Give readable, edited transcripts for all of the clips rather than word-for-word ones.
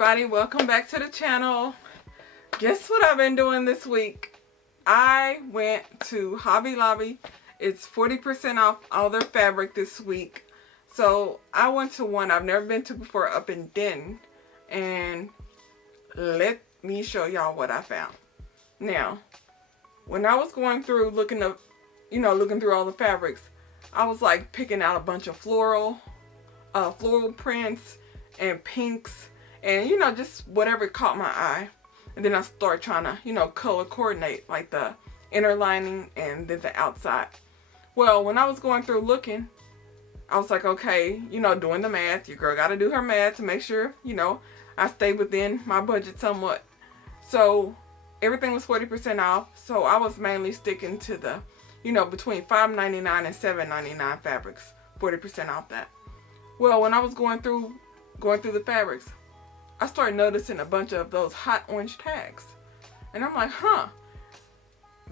everybody, welcome back to the channel. Guess what I've been doing this week? I went to Hobby Lobby. It's 40% off all their fabric this week. So I went to one I've never been to before up in Denton, and let me show y'all what I found. Now, when I was going through looking through all the fabrics, I was like picking out a bunch of floral prints and pinks and just whatever caught my eye. And then I started trying to color coordinate like the inner lining and then the outside. Well, when I was going through looking, I was like, okay, doing the math. Your girl got to do her math to make sure I stay within my budget somewhat. So everything was 40% off. So I was mainly sticking to the between $5.99 and $7.99 fabrics, 40% off that. Well, when I was going through the fabrics, I started noticing a bunch of those hot orange tags. And I'm like,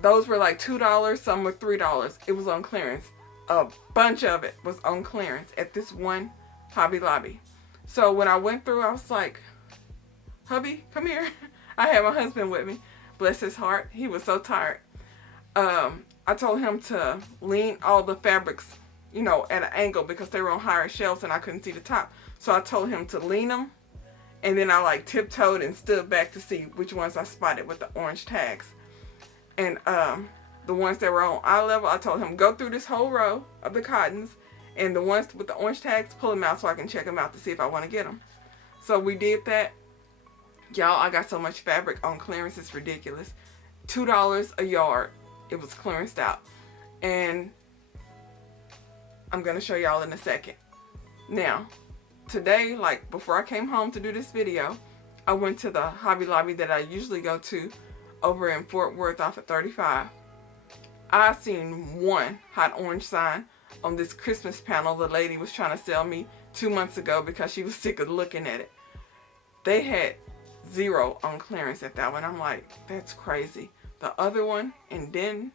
those were like $2, some were $3. It was on clearance. A bunch of it was on clearance at this one Hobby Lobby. So when I went through, I was like, hubby, come here. I had my husband with me. Bless his heart. He was so tired. I told him to lean all the fabrics at an angle because they were on higher shelves and I couldn't see the top. So I told him to lean them, and then I like tiptoed and stood back to see which ones I spotted with the orange tags. And the ones that were on eye level, I told him go through this whole row of the cottons, and the ones with the orange tags, pull them out so I can check them out to see if I want to get them. So we did that. Y'all, I got so much fabric on clearance, it's ridiculous. $2 a yard. It was clearanced out. And I'm going to show y'all in a second. Now, today, like before I came home to do this video, I went to the Hobby Lobby that I usually go to over in Fort Worth off of 35. I seen one hot orange sign on this Christmas panel the lady was trying to sell me 2 months ago because she was sick of looking at it. They had 0 on clearance at that one. I'm like, that's crazy. The other one, and then,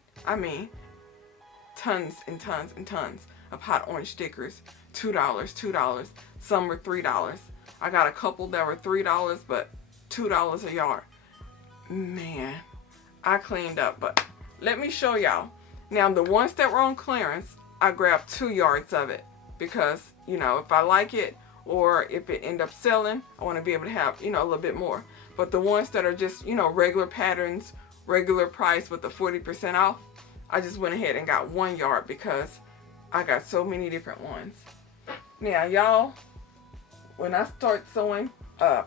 tons and tons and tons of hot orange stickers. $2. Some were $3. I got a couple that were $3, but $2 a yard. Man, I cleaned up, but let me show y'all. Now, the ones that were on clearance, I grabbed 2 yards of it because, if I like it or if it end up selling, I want to be able to have, a little bit more. But the ones that are just, regular patterns, regular price with the 40% off, I just went ahead and got 1 yard because I got so many different ones. Now, y'all, when I start sewing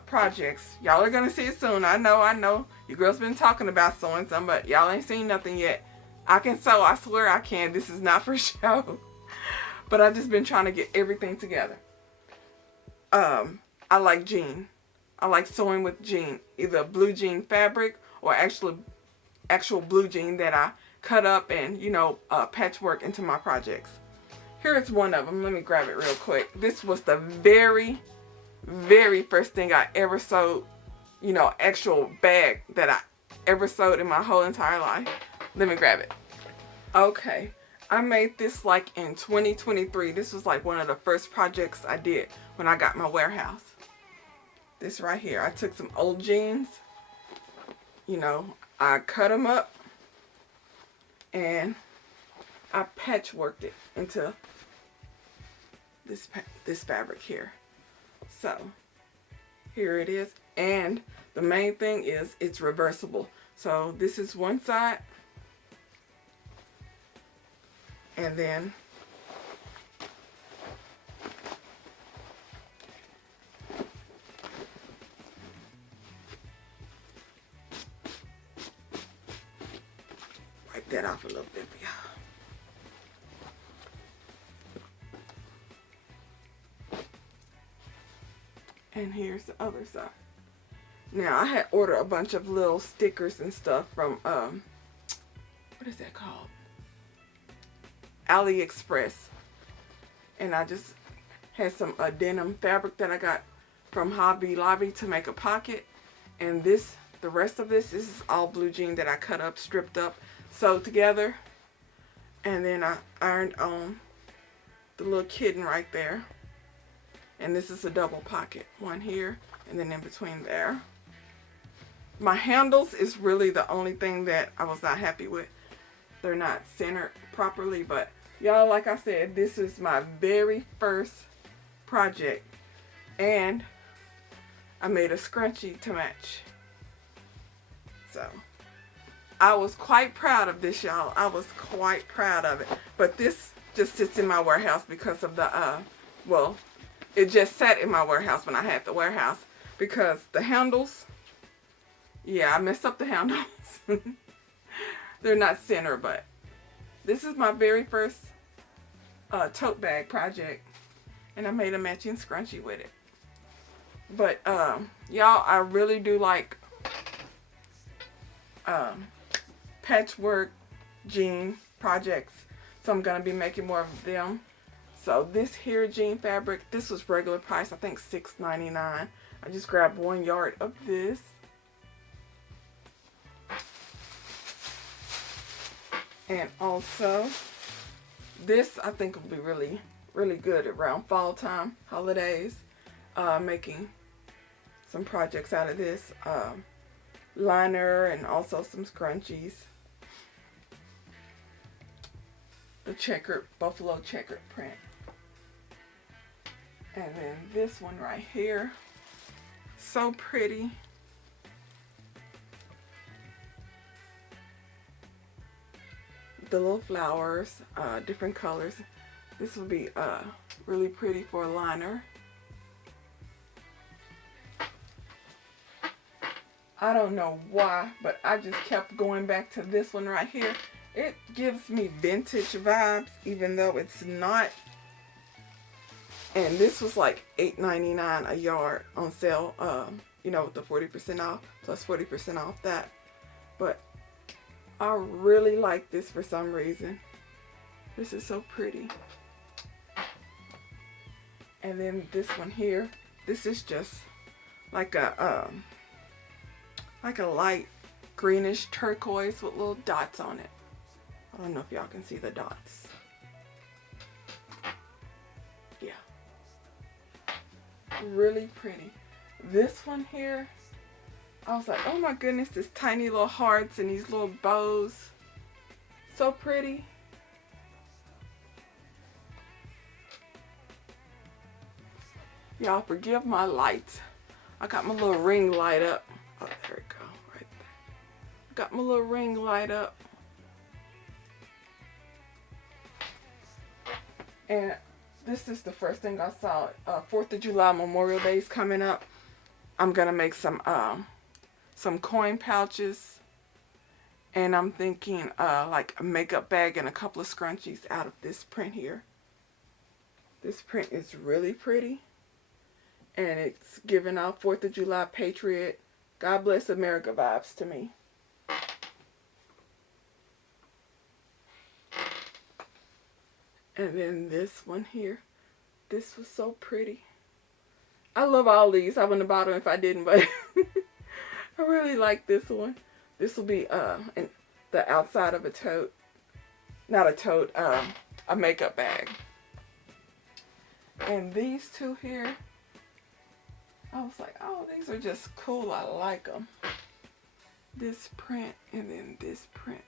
projects, y'all are going to see it soon. I know. Your girl's been talking about sewing some, but y'all ain't seen nothing yet. I can sew. I swear I can. This is not for show. But I've just been trying to get everything together. I like jean. I like sewing with jean. Either blue jean fabric or actual blue jean that I cut up and, patchwork into my projects. Here's one of them. Let me grab it real quick. This was the very, very first thing I ever sewed, actual bag that I ever sewed in my whole entire life. Let me grab it. Okay. I made this like in 2023. This was like one of the first projects I did when I got my warehouse. This right here. I took some old jeans. I cut them up and I patchworked it into this fabric here. So here it is, and the main thing is it's reversible. So this is one side, and then wipe that off a little bit for y'all. And here's the other side. Now, I had ordered a bunch of little stickers and stuff from, what is that called? AliExpress. And I just had some denim fabric that I got from Hobby Lobby to make a pocket. And the rest of this is all blue jean that I cut up, stripped up, sewed together. And then I ironed on the little kitten right there. And this is a double pocket. One here and then in between there. My handles is really the only thing that I was not happy with. They're not centered properly, but y'all, like I said, this is my very first project. And I made a scrunchie to match. So I was quite proud of this, y'all. I was quite proud of it. But this just sits in my warehouse because of the, well, it just sat in my warehouse when I had the warehouse. Because the handles, yeah, I messed up the handles. They're not center, but this is my very first tote bag project. And I made a matching scrunchie with it. But, y'all, I really do like patchwork jean projects. So I'm going to be making more of them. So this here jean fabric, this was regular price, I think $6.99. I just grabbed 1 yard of this. And also, this I think will be really, really good around fall time, holidays. Making some projects out of this. Liner and also some scrunchies. The checkered, buffalo checkered print. And then this one right here. So pretty. The little flowers, different colors. This will be really pretty for a liner. I don't know why, but I just kept going back to this one right here. It gives me vintage vibes, even though it's not. And this was like $8.99 a yard on sale, you know, with the 40% off, plus 40% off that. But I really like this for some reason. This is so pretty. And then this one here, this is just like a light greenish turquoise with little dots on it. I don't know if y'all can see the dots. Yeah. Really pretty. This one here, I was like, oh my goodness, this tiny little hearts and these little bows. So pretty. Y'all forgive my lights. I got my little ring light up. Oh, there we go, right there. Got my little ring light up. And this is the first thing I saw. 4th of July, Memorial Day is coming up. I'm gonna make some coin pouches. And I'm thinking like a makeup bag and a couple of scrunchies out of this print here. This print is really pretty. And it's giving out 4th of July Patriot, God bless America vibes to me. And then this one here. This was so pretty. I love all these. I wouldn't have bought them if I didn't, but I really like this one. This will be in the outside of a tote. Not a tote, a makeup bag. And these two here, I was like, oh, these are just cool. I like them. This print and then this print.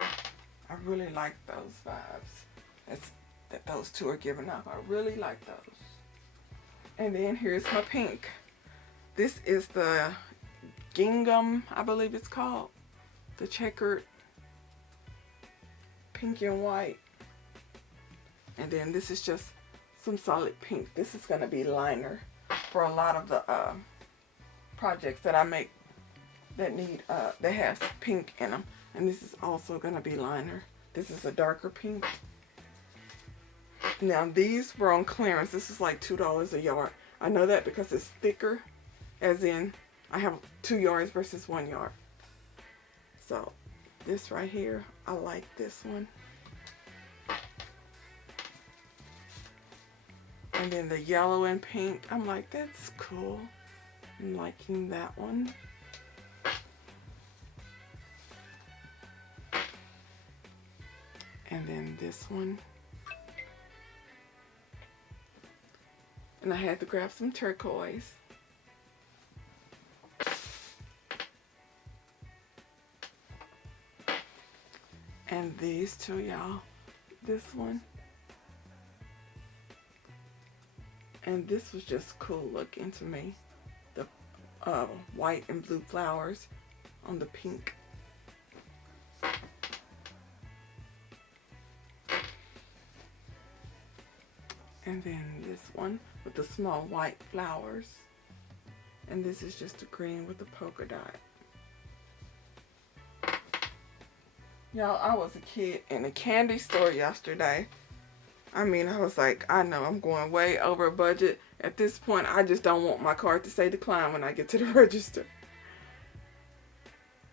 I really like those vibes that those two are giving off. I really like those. And then here's my pink. This is the gingham, I believe it's called. The checkered pink and white. And then this is just some solid pink. This is going to be liner for a lot of the projects that I make that need that has pink in them. And this is also going to be liner. This is a darker pink. Now these were on clearance. This is like $2 a yard. I know that because it's thicker, as in I have 2 yards versus 1 yard. So this right here, I like this one. And then the yellow and pink, I'm like, that's cool. I'm liking that one. And then this one. And I had to grab some turquoise. And these two, y'all. This one. And this was just cool looking to me. The white and blue flowers on the pink. And then this one with the small white flowers. And this is just a green with a polka dot. Y'all, I was a kid in a candy store yesterday. I mean, I was like, I know I'm going way over budget. At this point, I just don't want my card to say decline when I get to the register.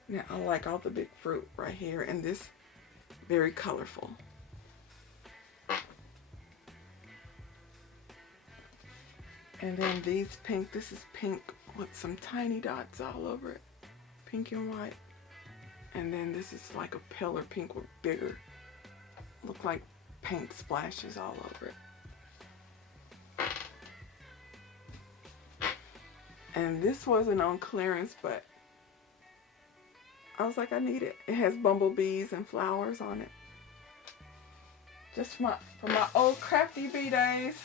Now, I like all the big fruit right here, and this very colorful. And then these pink, this is pink with some tiny dots all over it. Pink and white. And then this is like a paler pink with bigger, look like paint splashes all over it. And this wasn't on clearance, but I was like, I need it. It has bumblebees and flowers on it. Just from my old Crafty Bee days.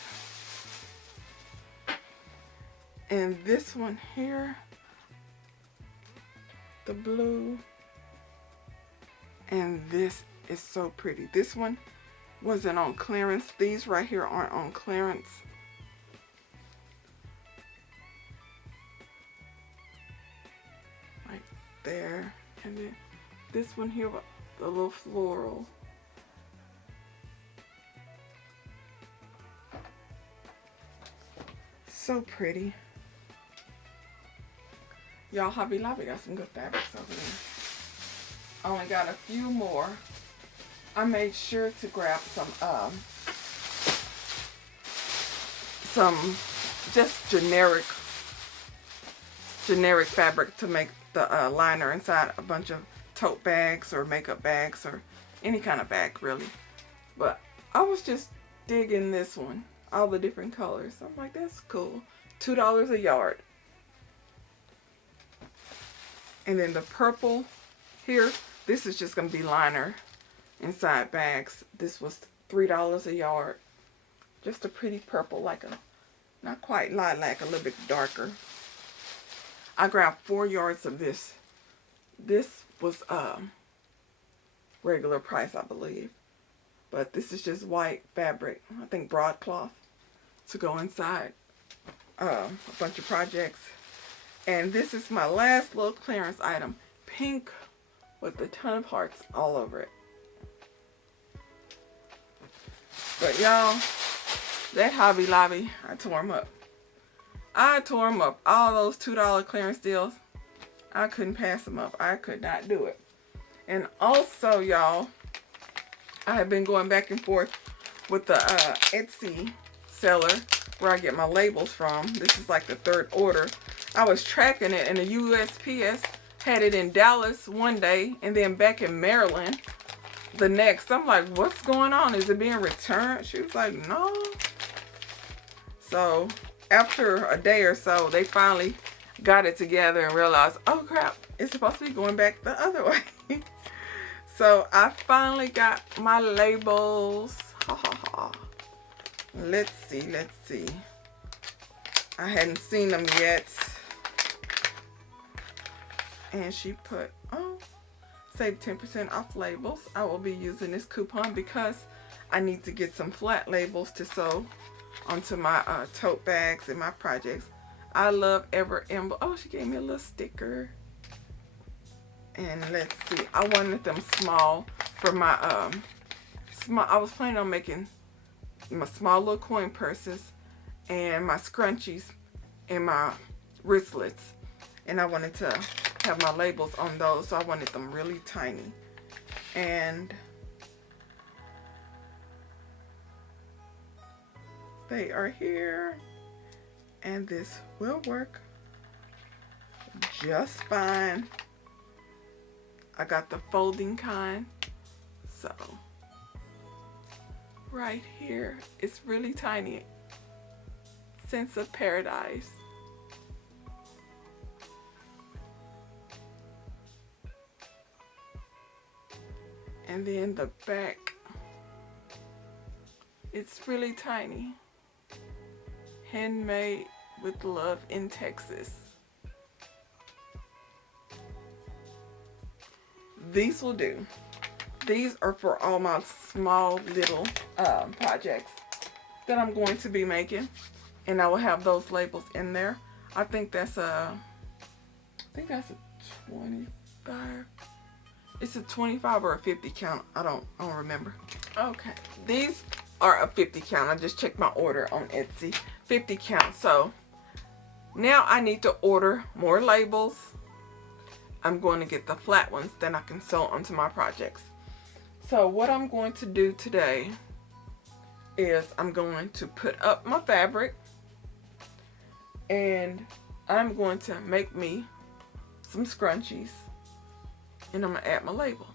And this one here, the blue. And this is so pretty. This one wasn't on clearance. These right here aren't on clearance. Like there. And then this one here, the little floral. So pretty. Y'all, Hobby Lobby got some good fabrics over there. I only got a few more. I made sure to grab some just generic fabric to make the liner inside a bunch of tote bags or makeup bags or any kind of bag really. But I was just digging this one, all the different colors. I'm like, that's cool. $2 a yard. And then the purple here, this is just going to be liner inside bags. This was $3 a yard. Just a pretty purple, like a, not quite lilac, a little bit darker. I grabbed 4 yards of this. This was regular price, I believe. But this is just white fabric, I think broadcloth, to go inside a bunch of projects. And this is my last little clearance item. Pink with a ton of hearts all over it. But y'all, that Hobby Lobby, I tore them up. I tore them up. All those $2 clearance deals, I couldn't pass them up. I could not do it. And also, y'all, I have been going back and forth with the Etsy seller where I get my labels from. This is like the 3rd order. I was tracking it, and the USPS had it in Dallas one day and then back in Maryland the next. I'm like, what's going on? Is it being returned? She was like, no. So after a day or so, they finally got it together and realized, oh crap, it's supposed to be going back the other way. So I finally got my labels. Ha ha ha. Let's see. I hadn't seen them yet. And she put, oh, save 10% off labels. I will be using this coupon because I need to get some flat labels to sew onto my tote bags and my projects. I love Ever Emblem. Oh, she gave me a little sticker. And let's see, I wanted them small for my I was planning on making my small little coin purses and my scrunchies and my wristlets, and I wanted to have my labels on those, so I wanted them really tiny. And they are here, and this will work just fine. I got the folding kind, so right here. It's really tiny. Sense of Paradise. And then the back, it's really tiny. Handmade with love in Texas. These will do. These are for all my small little projects that I'm going to be making. And I will have those labels in there. I think that's a 25. It's a 25 or a 50 count. I don't remember. Okay. These are a 50 count. I just checked my order on Etsy. 50 count. So now I need to order more labels. I'm going to get the flat ones that I can sew onto my projects. So what I'm going to do today is I'm going to put up my fabric and I'm going to make me some scrunchies and I'm going to add my label.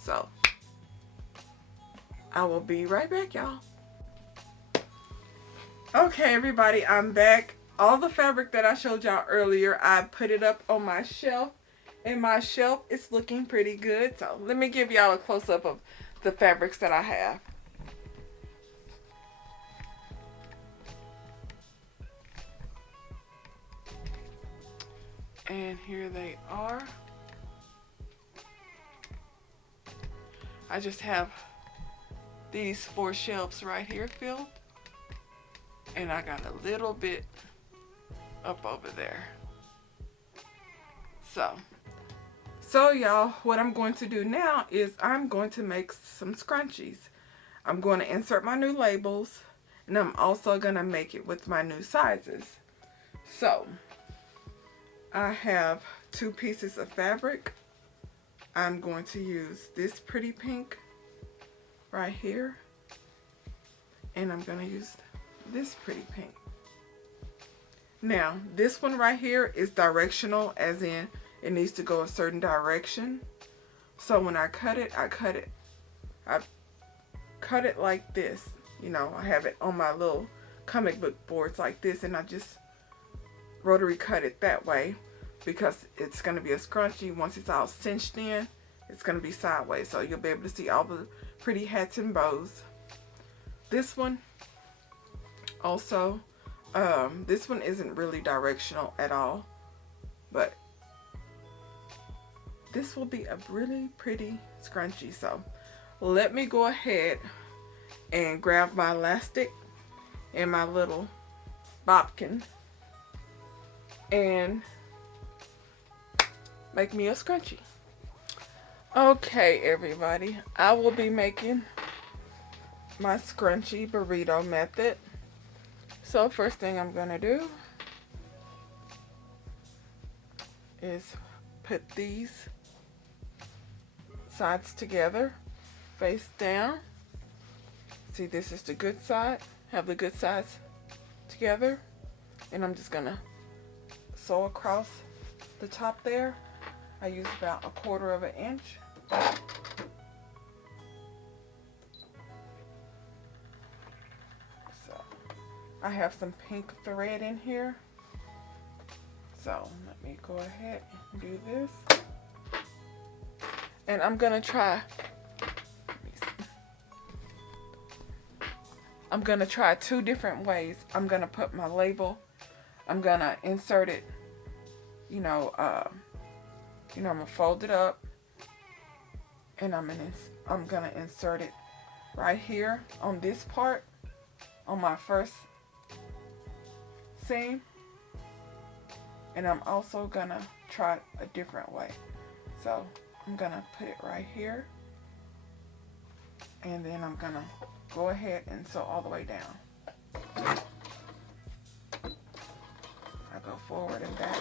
So I will be right back, y'all. Okay, everybody, I'm back. All the fabric that I showed y'all earlier, I put it up on my shelf. And my shelf is looking pretty good. So let me give y'all a close-up of the fabrics that I have. And here they are. I just have these 4 shelves right here filled. And I got a little bit up over there. So y'all, what I'm going to do now is I'm going to make some scrunchies. I'm going to insert my new labels and I'm also going to make it with my new sizes. So I have 2 pieces of fabric. I'm going to use this pretty pink right here and I'm going to use this pretty pink. Now this one right here is directional, as in it needs to go a certain direction. So when I cut it like this. You know, I have it on my little comic book boards like this, and I just rotary cut it that way because it's going to be a scrunchie. Once it's all cinched in, it's going to be sideways, so you'll be able to see all the pretty hats and bows. This one also, this one isn't really directional at all, but this will be a really pretty scrunchie. So let me go ahead and grab my elastic and my little bobbin and make me a scrunchie. Okay, everybody, I will be making my scrunchie burrito method. So first thing I'm gonna do is put these sides together, face down. See, this is the good side. Have the good sides together, and I'm just gonna sew across the top there. I use about 1/4 of an inch. So I have some pink thread in here. So let me go ahead and do this. And I'm gonna try, I'm gonna try 2 different ways. I'm gonna put my label, I'm gonna insert it, I'm gonna fold it up, and I'm gonna insert it right here on this part, on my first seam. And I'm also gonna try a different way. So I'm gonna put it right here, and then I'm gonna go ahead and sew all the way down. I go forward and back,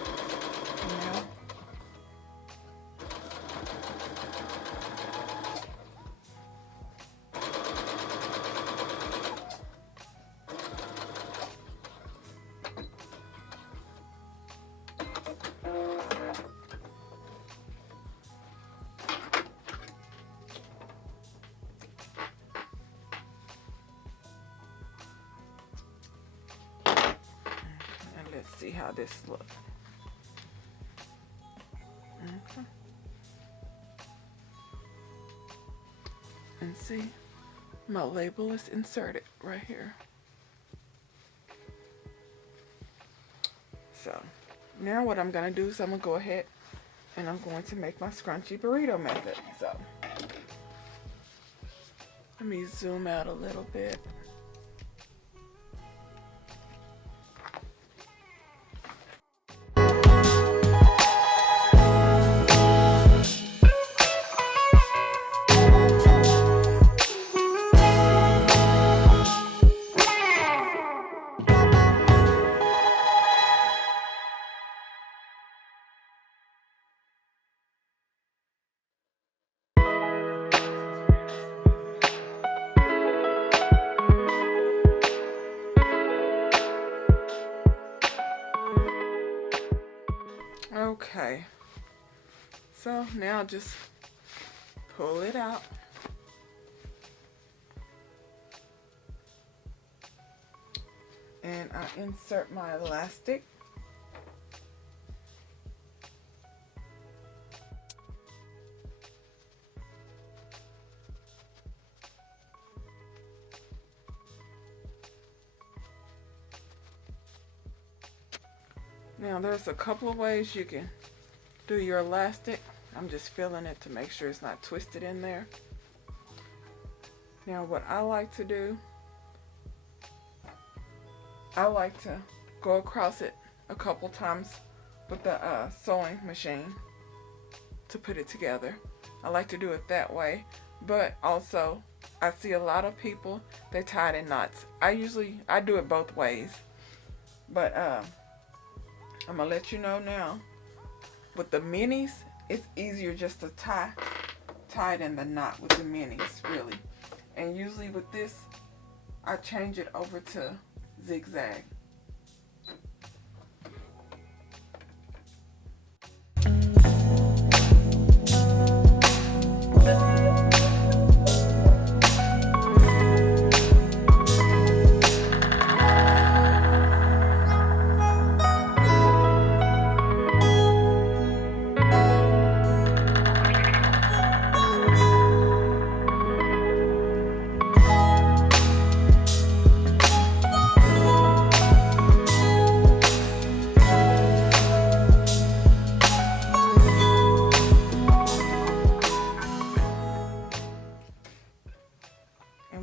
how this looks. Okay. And see, my label is inserted right here. So now what I'm going to do is I'm going to go ahead and I'm going to make my scrunchy burrito method. So let me zoom out a little bit. Okay, so now just pull it out. And I insert my elastic. Now there's a couple of ways you can do your elastic. I'm just feeling it to make sure it's not twisted in there. Now what I like to do, I like to go across it a couple times with the sewing machine to put it together. I like to do it that way, but also I see a lot of people, they tie it in knots. I do it both ways, but I'm gonna let you know now, with the minis, it's easier just to tie it in the knot with the minis, really. And usually with this, I change it over to zigzag.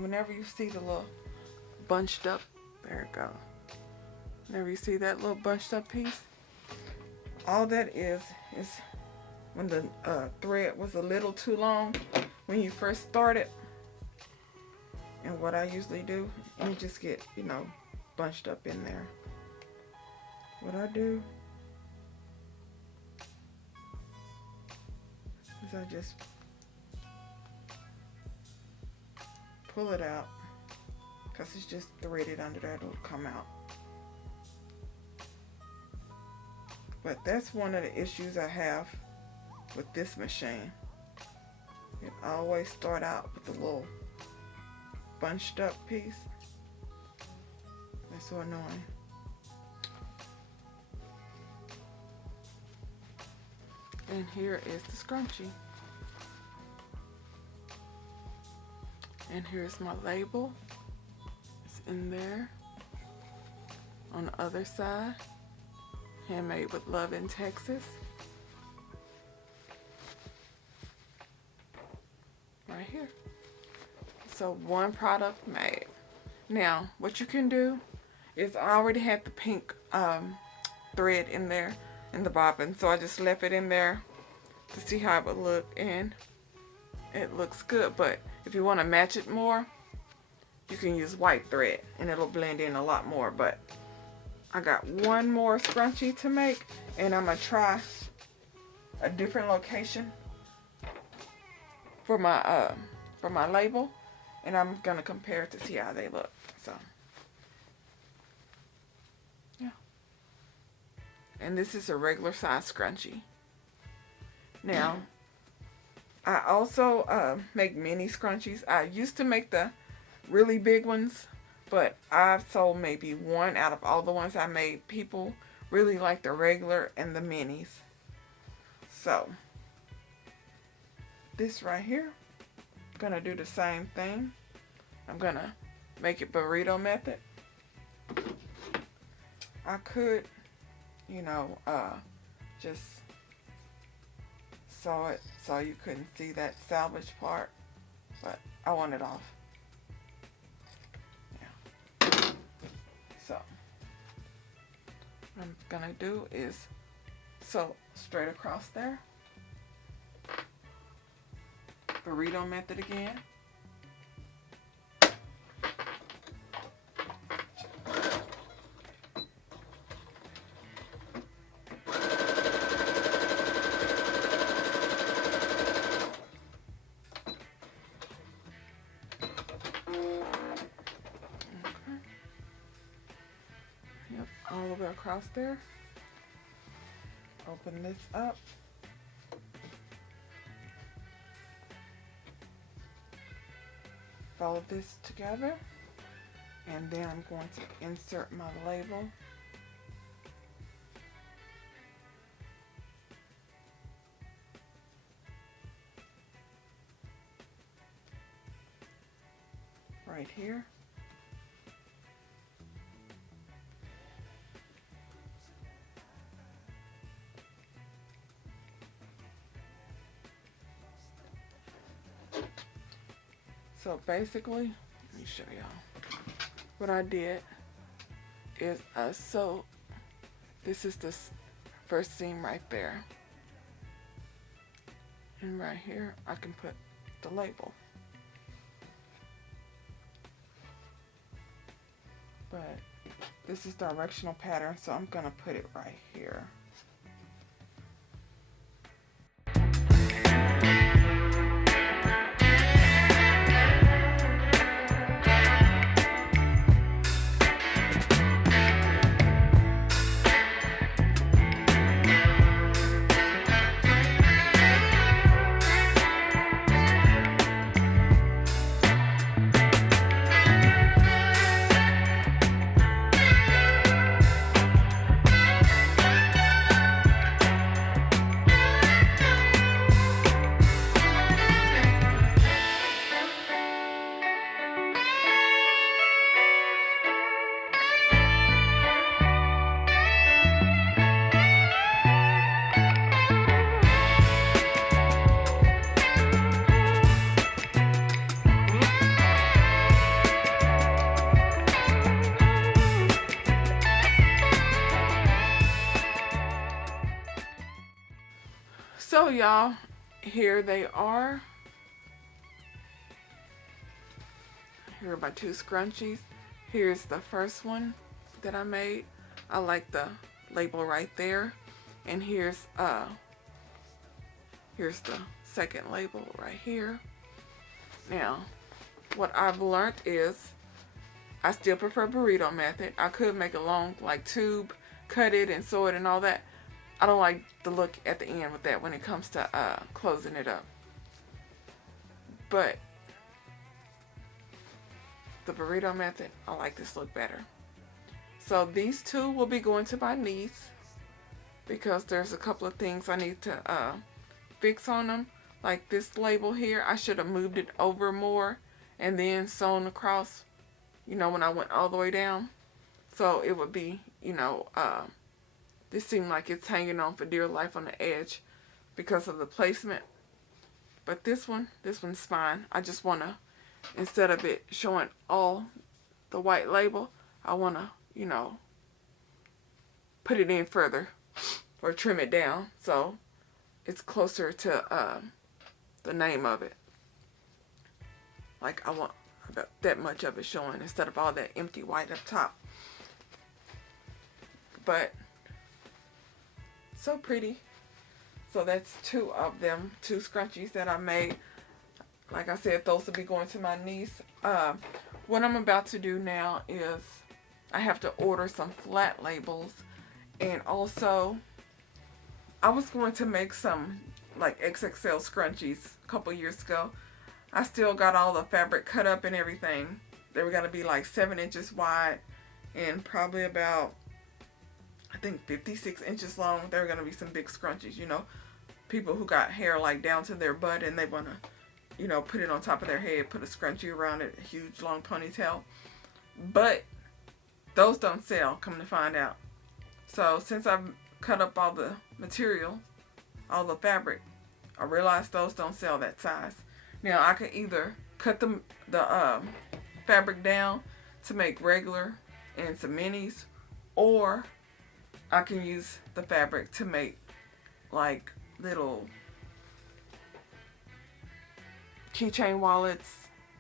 Whenever you see the little bunched up, there it goes. Whenever you see that little bunched up piece, all that is when the thread was a little too long when you first started. And what I usually do, and you just get, bunched up in there. What I do is I just pull it out, because it's just threaded under there, it'll come out. But that's one of the issues I have with this machine. It always start out with a little bunched up piece. That's so annoying. And here is the scrunchie. And here's my label. It's in there. On the other side, handmade with love in Texas. Right here. So one product made. Now, what you can do is I already had the pink thread in there in the bobbin, so I just left it in there to see how it would look, and it looks good. But if you want to match it more, you can use white thread and it'll blend in a lot more. But I got one more scrunchie to make, and I'm gonna try a different location for my label, and I'm gonna compare it to see how they look. So yeah, and this is a regular size scrunchie. Now I also make mini scrunchies. I used to make the really big ones, but I've sold maybe one out of all the ones I made. People really like the regular and the minis. So this right here, I'm gonna do the same thing. I'm gonna make it burrito method. I could, you know, just sew it so you couldn't see that salvage part, but I want it off. Yeah. So what I'm gonna do is sew straight across there. Burrito method again. All the way across there. Open this up. Fold this together, and then I'm going to insert my label. Right here. So basically, let me show y'all. What I did is so this is the first seam right there. And right here, I can put the label. But this is directional pattern, so I'm gonna put it right here. So y'all, here they are. Here are my two scrunchies. Here's the first one that I made. I like the label right there. And here's the second label right here. Now, what I've learned is I still prefer burrito method. I could make a long like tube, cut it and sew it and all that. I don't like the look at the end with that when it comes to closing it up. But the burrito method, I like this look better. So these two will be going to my niece because there's a couple of things I need to fix on them. Like this label here, I should have moved it over more and then sewn across, you know, when I went all the way down. So it would be, you know, this seemed like it's hanging on for dear life on the edge because of the placement. But this one's fine. I just want to, instead of it showing all the white label, I want to, you know, put it in further or trim it down so it's closer to the name of it. Like I want about that much of it showing instead of all that empty white up top. But so pretty. So that's two of them, two scrunchies that I made. Like I said, those will be going to my niece. What I'm about to do now is I have to order some flat labels, and also I was going to make some like XXL scrunchies a couple years ago. I still got all the fabric cut up and everything. They were going to be like 7 inches wide and probably about I think 56 inches long. They're going to be some big scrunchies, you know. People who got hair like down to their butt and they want to, you know, put it on top of their head, put a scrunchie around it, a huge long ponytail. But those don't sell, come to find out. So since I've cut up all the material, all the fabric, I realized those don't sell that size. Now I can either cut the fabric down to make regular and some minis, or I can use the fabric to make like little keychain wallets,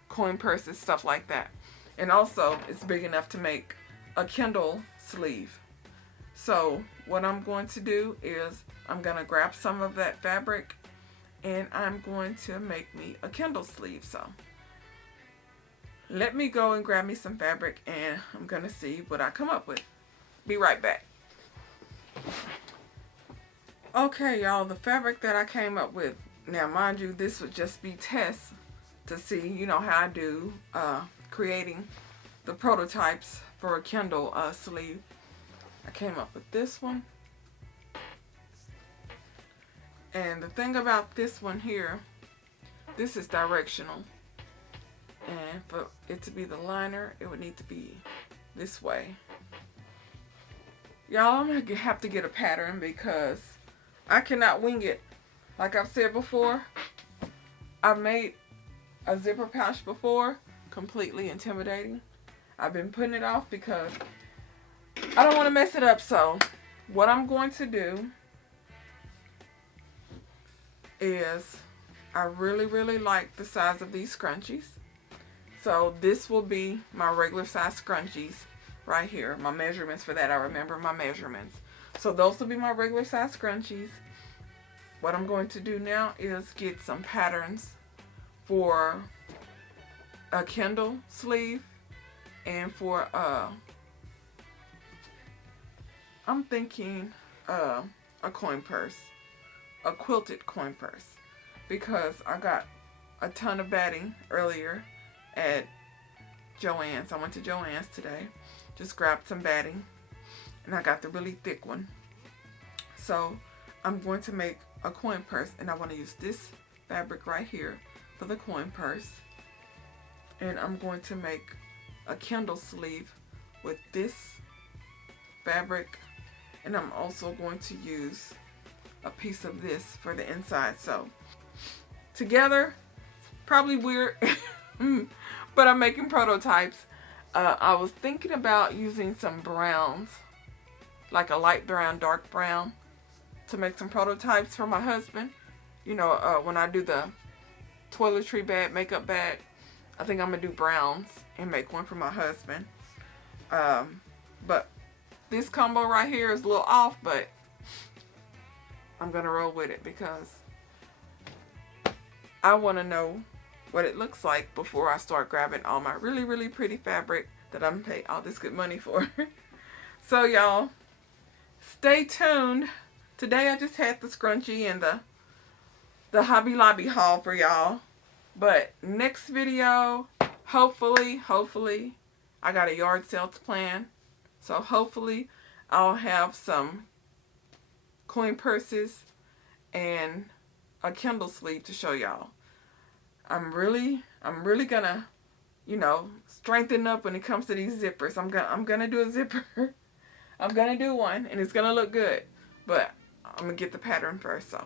coin purses, stuff like that. And also it's big enough to make a Kindle sleeve. So what I'm going to do is I'm going to grab some of that fabric and I'm going to make me a Kindle sleeve. So let me go and grab me some fabric and I'm going to see what I come up with. Be right back. Okay, y'all, the fabric that I came up with. Now, mind you, this would just be tests to see, you know, how I do creating the prototypes for a Kindle sleeve. I came up with this one. And the thing about this one here, this is directional. And for it to be the liner, it would need to be this way. Y'all, I'm going to have to get a pattern because I cannot wing it. Like I've said before, I've made a zipper pouch before, completely intimidating. I've been putting it off because I don't want to mess it up. So what I'm going to do is, I really like the size of these scrunchies. So this will be my regular size scrunchies right here. My measurements for that, I remember my measurements. So those will be my regular size scrunchies. What I'm going to do now is get some patterns for a Kindle sleeve and for I'm thinking a coin purse, a quilted coin purse, because I got a ton of batting earlier at Joann's. I went to Joann's today, just grabbed some batting, and I got the really thick one. So I'm going to make a coin purse, and I want to use this fabric right here for the coin purse. And I'm going to make a Kindle sleeve with this fabric, and I'm also going to use a piece of this for the inside. So together, probably weird, but I'm making prototypes. I was thinking about using some browns, like a light brown, dark brown, to make some prototypes for my husband. You know, when I do the toiletry bag, makeup bag, I think I'm going to do browns and make one for my husband. But this combo right here is a little off, but I'm going to roll with it because I want to know what it looks like before I start grabbing all my really pretty fabric that I'm paying all this good money for. So y'all, stay tuned. Today I just had the scrunchie and the Hobby Lobby haul for y'all. But next video, hopefully, I got a yard sale to plan. So hopefully I'll have some coin purses and a Kindle sleeve to show y'all. I'm really gonna, you know, strengthen up when it comes to these zippers. I'm gonna do a zipper. I'm gonna do one and it's gonna look good. But I'm gonna get the pattern first. So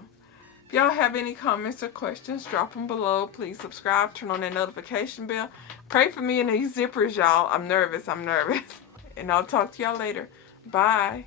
if y'all have any comments or questions, drop them below. Please subscribe, turn on that notification bell. Pray for me in these zippers, y'all. I'm nervous. And I'll talk to y'all later. Bye.